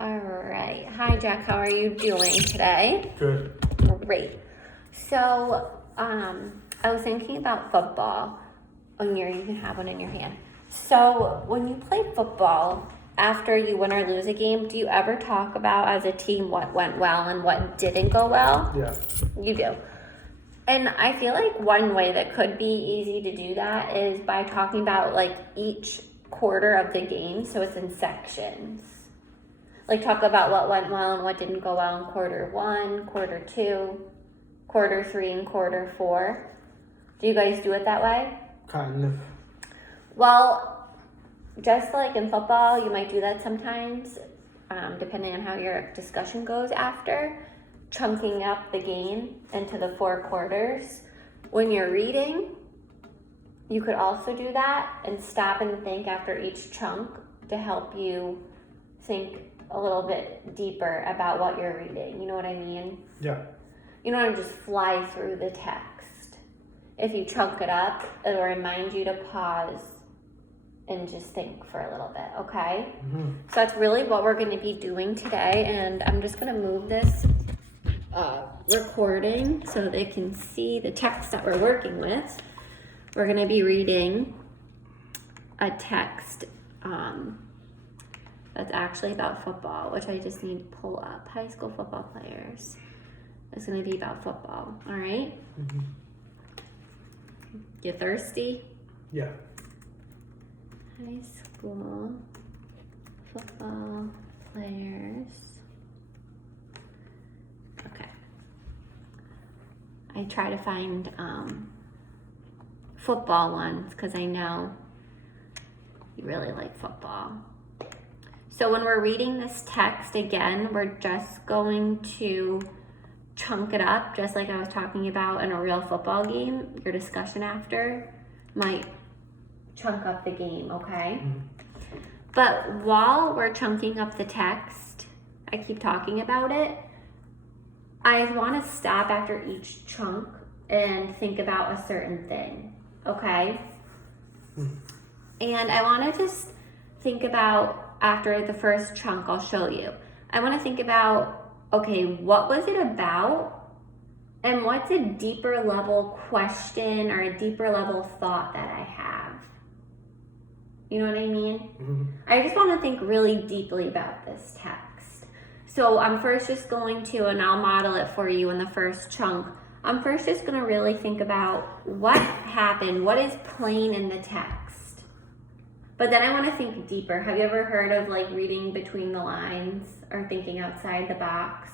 All right. Hi, Jack. How are you doing today? Good. Great. So, I was thinking about football. You can have one in your hand. So, when you play football, after you win or lose a game, do you ever talk about as a team what went well and what didn't go well? Yeah. You do. And I feel like one way that could be easy to do that is by talking about like each quarter of the game, so it's in sections. Like talk about what went well and what didn't go well in quarter 1, quarter 2, quarter 3, and quarter 4. Do you guys do it that way? Kind of. Well, just like in football, you might do that sometimes, depending on how your discussion goes after, chunking up the game into the 4 quarters. When you're reading, you could also do that and stop and think after each chunk to help you think a little bit deeper about what you're reading. You know what I mean? Yeah. You don't want to just fly through the text. If you chunk it up, it'll remind you to pause and just think for a little bit, okay? Mm-hmm. So that's really what we're going to be doing today, and I'm just going to move this recording so they can see the text that we're working with. We're going to be reading a text that's actually about football, which I just need to pull up. High school football players. It's going to be about football, all right? Mm-hmm. You thirsty? Yeah. High school football players. Okay. I try to find football ones because I know you really like football. So when we're reading this text again, we're just going to chunk it up, just like I was talking about in a real football game. Your discussion after might chunk up the game, okay? Mm-hmm. But while we're chunking up the text, I keep talking about it, I want to stop after each chunk and think about a certain thing, okay? Mm-hmm. And I want to just think about, after the first chunk, I'll show you. I want to think about, okay, what was it about? And what's a deeper level question or a deeper level thought that I have? You know what I mean? Mm-hmm. I just want to think really deeply about this text. So I'm first just going to, and I'll model it for you in the first chunk. I'm first just going to really think about what happened, what is plain in the text. But then I want to think deeper. Have you ever heard of like reading between the lines or thinking outside the box?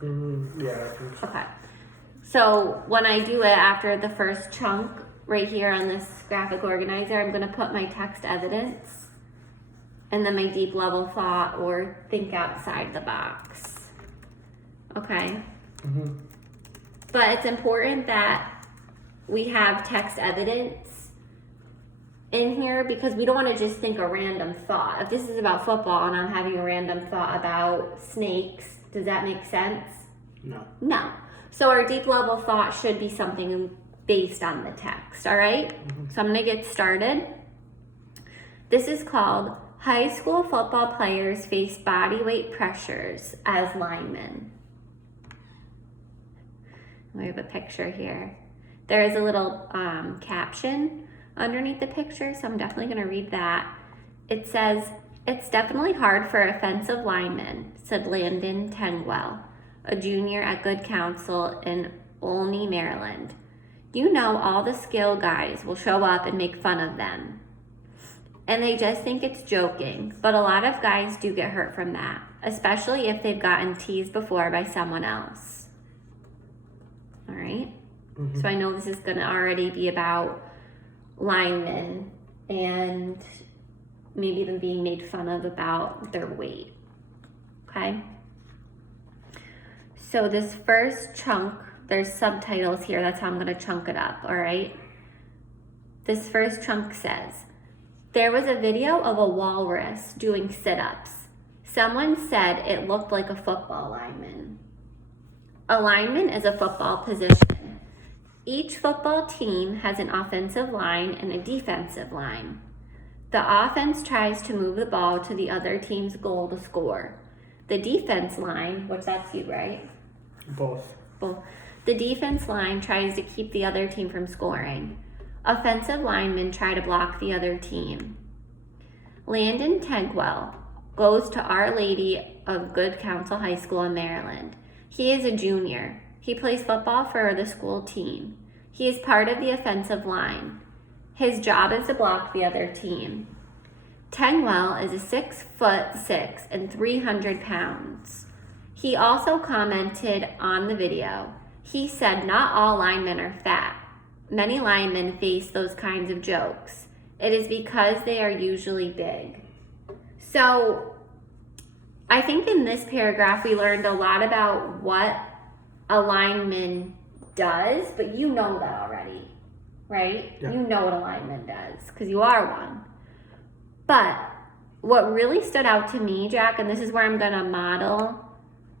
Mm-hmm. Yeah, I think so. Okay. So when I do it after the first chunk, right here on this graphic organizer, I'm going to put my text evidence and then my deep level thought or think outside the box. Okay? Mm-hmm. But it's important that we have text evidence in here because we don't want to just think a random thought. If this is about football and I'm having a random thought about snakes, does that make sense? No. No. So our deep level thought should be something based on the text, all right? Mm-hmm. So I'm going to get started. This is called High School Football Players Face Body Weight Pressures as Linemen. We have a picture here. There is a little caption underneath the picture, so I'm definitely going to read that. It says, "It's definitely hard for offensive linemen," said Landon Tengwell, a junior at Good Counsel in Olney, Maryland. "You know all the skill guys will show up and make fun of them. And they just think it's joking, but a lot of guys do get hurt from that, especially if they've gotten teased before by someone else." All right? Mm-hmm. So I know this is going to already be about linemen and maybe them being made fun of about their weight. Okay? So this first chunk, there's subtitles here. That's how I'm going to chunk it up, all right? This first chunk says, "There was a video of a walrus doing sit-ups. Someone said it looked like a football lineman." A lineman is a football position. Each football team has an offensive line and a defensive line. The offense tries to move the ball to the other team's goal to score. The defense line, which that's you, right? Both. Both. The defense line tries to keep the other team from scoring. Offensive linemen try to block the other team. Landon Tegwell goes to Our Lady of Good Counsel High School in Maryland. He is a junior. He plays football for the school team. He is part of the offensive line. His job is to block the other team. Tegwell is a 6'6" and 300 pounds. He also commented on the video. He said not all linemen are fat. Many linemen face those kinds of jokes. It is because they are usually big. So I think in this paragraph we learned a lot about what a lineman does, but you know that already, right? Yeah. You know what a lineman does because you are one. But what really stood out to me, Jack, and this is where I'm going to model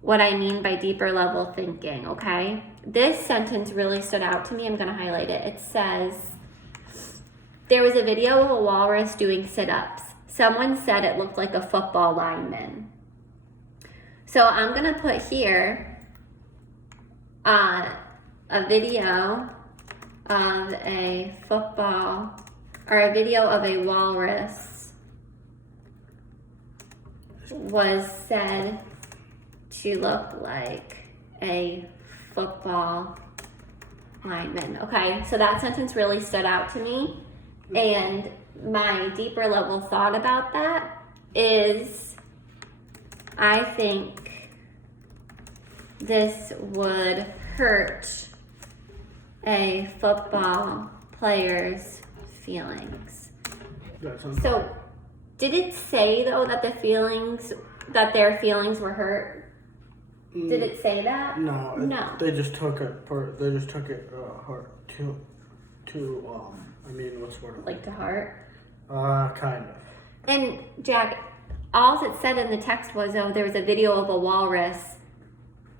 what I mean by deeper level thinking, okay? This sentence really stood out to me. I'm going to highlight it. It says, there was a video of a walrus doing sit-ups. Someone said it looked like a football lineman. So I'm going to put here a video of a football, or a video of a walrus was said to look like a football lineman. Okay, so that sentence really stood out to me. And my deeper level thought about that is I think this would hurt a football player's feelings. So did it say though that their feelings were hurt? Did it say that? No. No. They just took it hard to I mean, what's the word? Like to heart? Kind of. And Jack, all it said in the text was, oh, there was a video of a walrus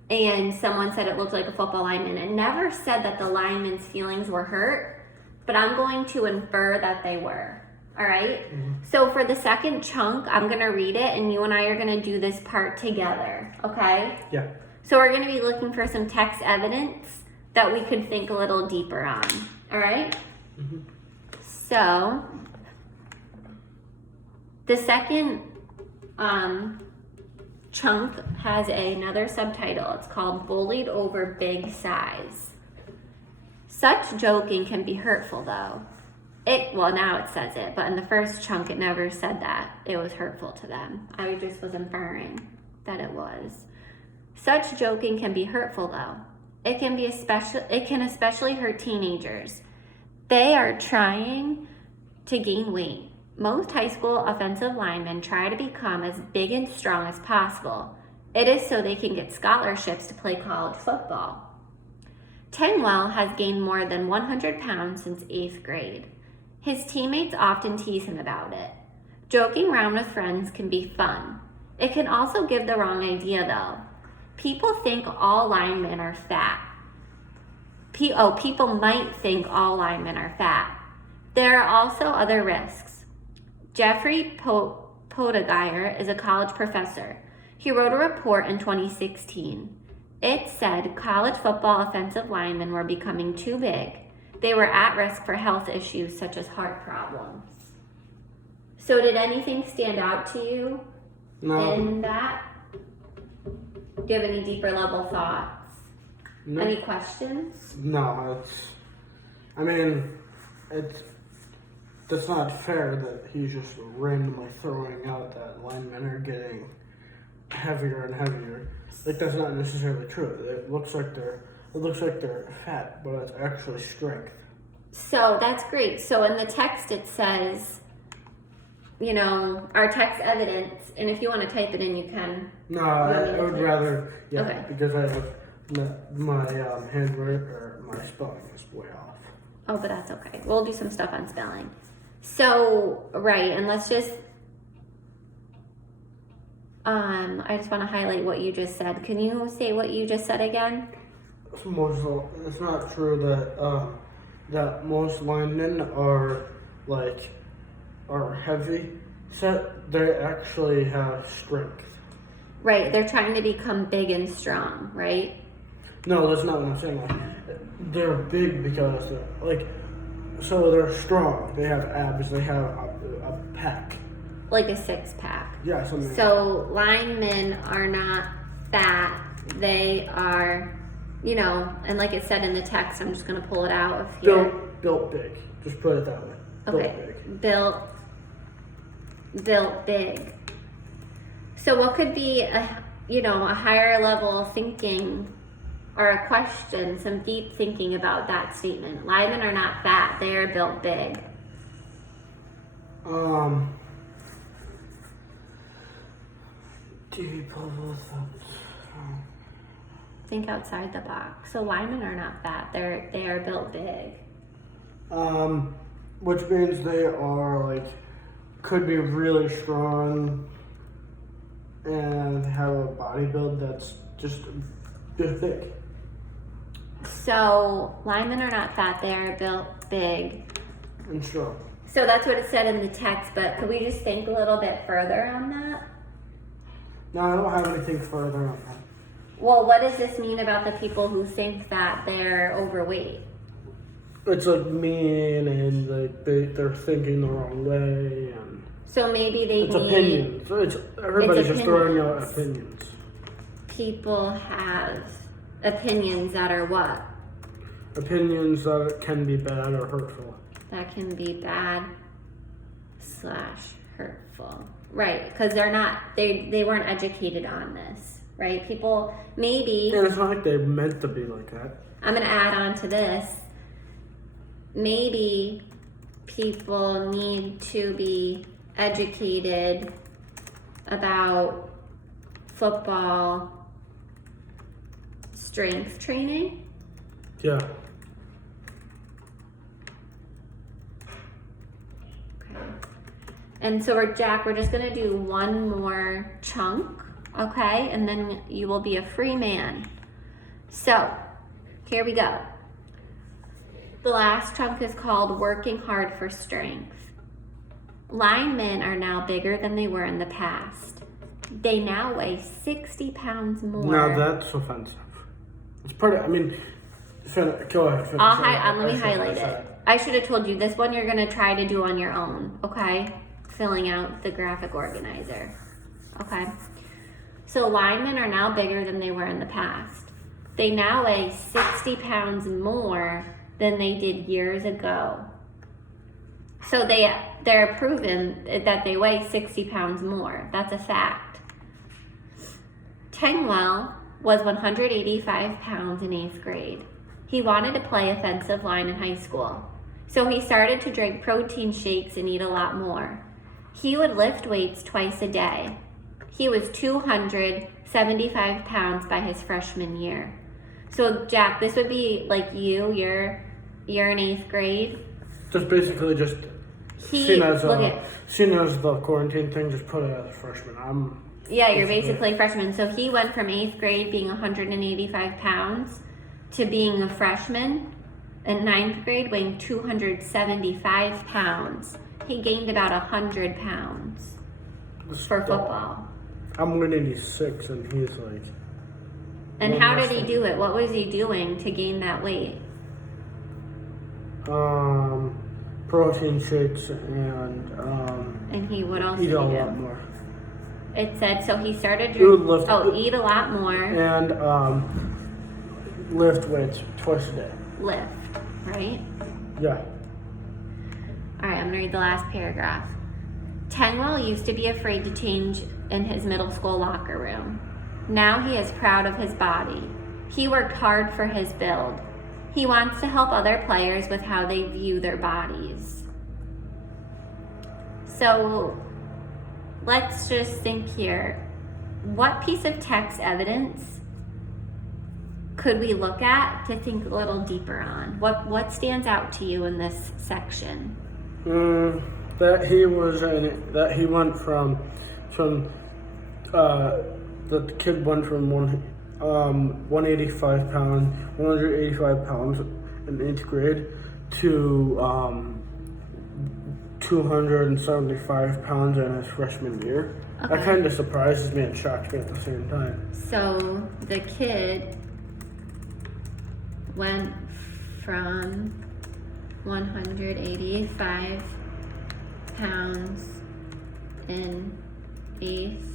and someone said it looked like a football lineman. It never said that the lineman's feelings were hurt, but I'm going to infer that they were. All right? Mm-hmm. So for the second chunk, I'm going to read it and you and I are going to do this part together. Okay? Yeah. So we're going to be looking for some text evidence that we could think a little deeper on. All right? Mm-hmm. So the second chunk has another subtitle. It's called Bullied Over Big Size. Such joking can be hurtful though. Well, now it says it, but in the first chunk it never said that it was hurtful to them. I just was inferring that it was. Such joking can be hurtful though. It can especially hurt teenagers. They are trying to gain weight. Most high school offensive linemen try to become as big and strong as possible. It is so they can get scholarships to play college football. Tegwell has gained more than 100 pounds since 8th grade. His teammates often tease him about it. Joking around with friends can be fun. It can also give the wrong idea though. People think all linemen are fat. People might think all linemen are fat. There are also other risks. Jeffrey Podageyer is a college professor. He wrote a report in 2016. It said college football offensive linemen were becoming too big. They were at risk for health issues such as heart problems. So did anything stand out to you in that? Do you have any deeper level thoughts? No. Any questions? No, that's not fair that he's just randomly throwing out that linemen are getting heavier and heavier. Like that's not necessarily true. It looks like they're fat, but it's actually strength. So that's great. So in the text it says, our text evidence, and if you want to type it in, you can. No, I would rather, Okay. because I have my handwriting or my spelling is way off. Oh, but that's okay. We'll do some stuff on spelling. So, right, and let's just, I just want to highlight what you just said. Can you say what you just said again? It's not true that most linemen are like are heavy set, they actually have strength. Right, they're trying to become big and strong, right? No, that's not what I'm saying. Like, they're big because so they're strong. They have abs. They have a pack. Like a six-pack. Yeah, something. So linemen are not fat. They are, and like it said in the text, I'm just gonna pull it out if you're built big. Just put it that way. okay. Built big. So what could be a higher level thinking or a question, some deep thinking about that statement? Linemen are not fat, they are built big. Think outside the box. So linemen are not fat, they are built big. Which means they are could be really strong and have a body build that's just thick. So linemen are not fat, they are built big and strong. So that's what it said in the text, but could we just think a little bit further on that? No, I don't have anything further on that. Well, what does this mean about the people who think that they're overweight? It's mean and they're thinking the wrong way, and so maybe it's opinions. So everybody's just throwing out opinions. People have opinions that are what? Opinions that can be bad or hurtful. That can be bad / hurtful. Right, because they weren't educated on this, right? People maybe. And it's not like they're meant to be like that. I'm going to add on to this. Maybe people need to be educated about football strength training. Yeah. Okay. And so we're just gonna do one more chunk, okay? And then you will be a free man. So here we go. The last chunk is called working hard for strength. Linemen are now bigger than they were in the past. They now weigh 60 pounds more. No, that's offensive. It's part of, go ahead. Let me highlight it. I should have told you, this one you're going to try to do on your own, okay? Filling out the graphic organizer, okay? So linemen are now bigger than they were in the past. They now weigh 60 pounds more than they did years ago. So they're proven that they weigh 60 pounds more. That's a fact. Tangwell was 185 pounds in 8th grade. He wanted to play offensive line in high school. So he started to drink protein shakes and eat a lot more. He would lift weights twice a day. He was 275 pounds by his freshman year. So Jack, this would be like you're in 8th grade. Just basically seen as the quarantine thing, just put it as a freshman. You're basically a freshman. So he went from 8th grade being 185 pounds to being a freshman in 9th grade weighing 275 pounds. He gained about 100 pounds for football. I'm 186 and he's like... And how did he do it? What was he doing to gain that weight? Protein shakes and he what else eat did he a do? lot more. It said so he started Eat a lot more and lift weights twice a day. Lift, right? Yeah. All right, I'm gonna read the last paragraph. Tangwell used to be afraid to change in his middle school locker room. Now he is proud of his body. He worked hard for his build. He wants to help other players with how they view their bodies. So let's just think here. What piece of text evidence could we look at to think a little deeper on? What stands out to you in this section? That he went from the kid went from 185 pounds in 8th grade to 275 pounds in his freshman year. That Okay. kind of surprises me and shocks me at the same time. So the kid went from 185 pounds in eighth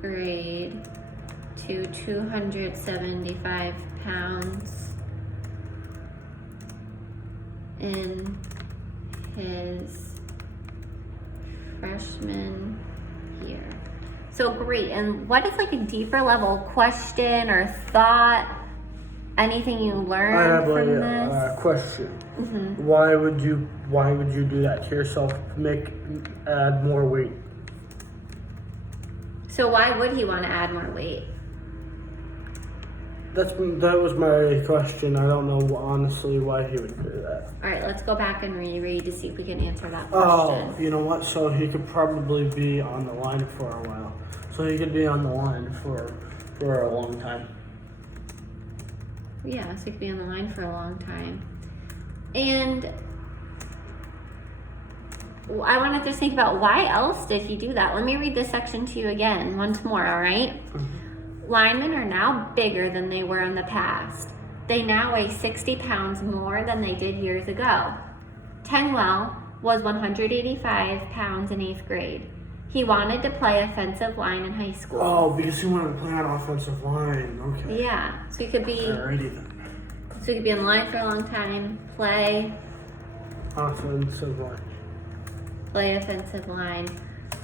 grade to 275 pounds in his freshman year. So great. And what is like a deeper level question or thought? Anything you I learned have from a this? question. Mm-hmm. Why would you do that to yourself? Add more weight? So why would he want to add more weight? That was my question. I don't know honestly why he would do that. All right, let's go back and reread to see if we can answer that Oh, question. you know what? So he could probably be on the line for a while. So he could be on the line for a long time. Yeah, so he could be on the line for a long time. And I want to just think about why else did he do that? Let me read this section to you again once more, all right? Linemen are now bigger than they were in the past. They now weigh 60 pounds more than they did years ago. Tengwell was 185 pounds in 8th grade. He wanted to play offensive line in high school. Oh, because he wanted to play on offensive line. Okay. Yeah, so he could be Alrighty then. in the line for a long time, play Offensive line. offensive line.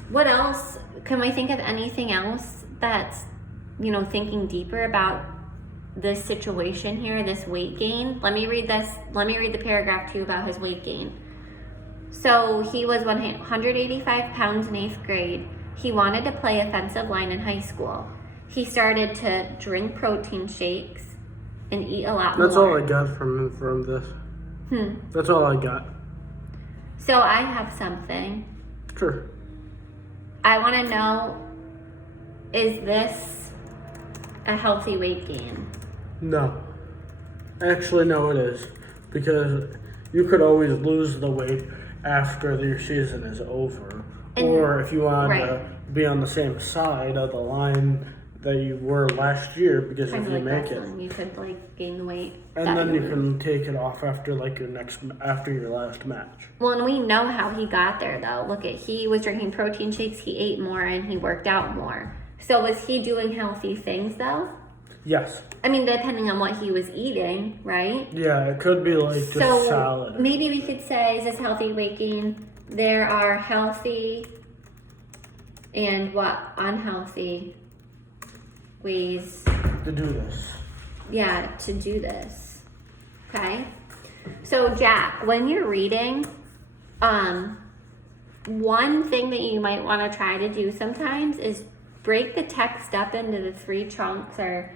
What else? Can we think of anything else that's, thinking deeper about this situation here, this weight gain? Let me read the paragraph to you about his weight gain. So he was 185 pounds in 8th grade. He wanted to play offensive line in high school. He started to drink protein shakes and eat a lot more. That's all I got from this. That's all I got. So I have something. Sure. I want to know, is this a healthy weight gain? No. Actually, no, it is. Because you could always lose the weight after your season is over. Or if you want to be on the same side of the line that you were last year, because if you make it, you could gain the weight. and then you can take it off after after your last match. Well, and we know how he got there though. Look he was drinking protein shakes, he ate more, and he worked out more. So was he doing healthy things though? Yes. I mean, depending on what he was eating, right? Yeah, it could be just salad. Maybe we could say, is this healthy weight gain? There are healthy and unhealthy ways To do this. Yeah, to do this. Okay? So Jack, when you're reading, one thing that you might want to try to do sometimes is break the text up into the 3 chunks or,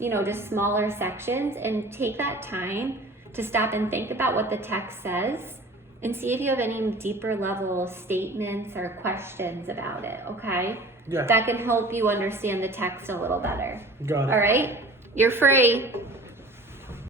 just smaller sections, and take that time to stop and think about what the text says and see if you have any deeper level statements or questions about it, okay? Yeah. That can help you understand the text a little better. Got it. All right? You're free.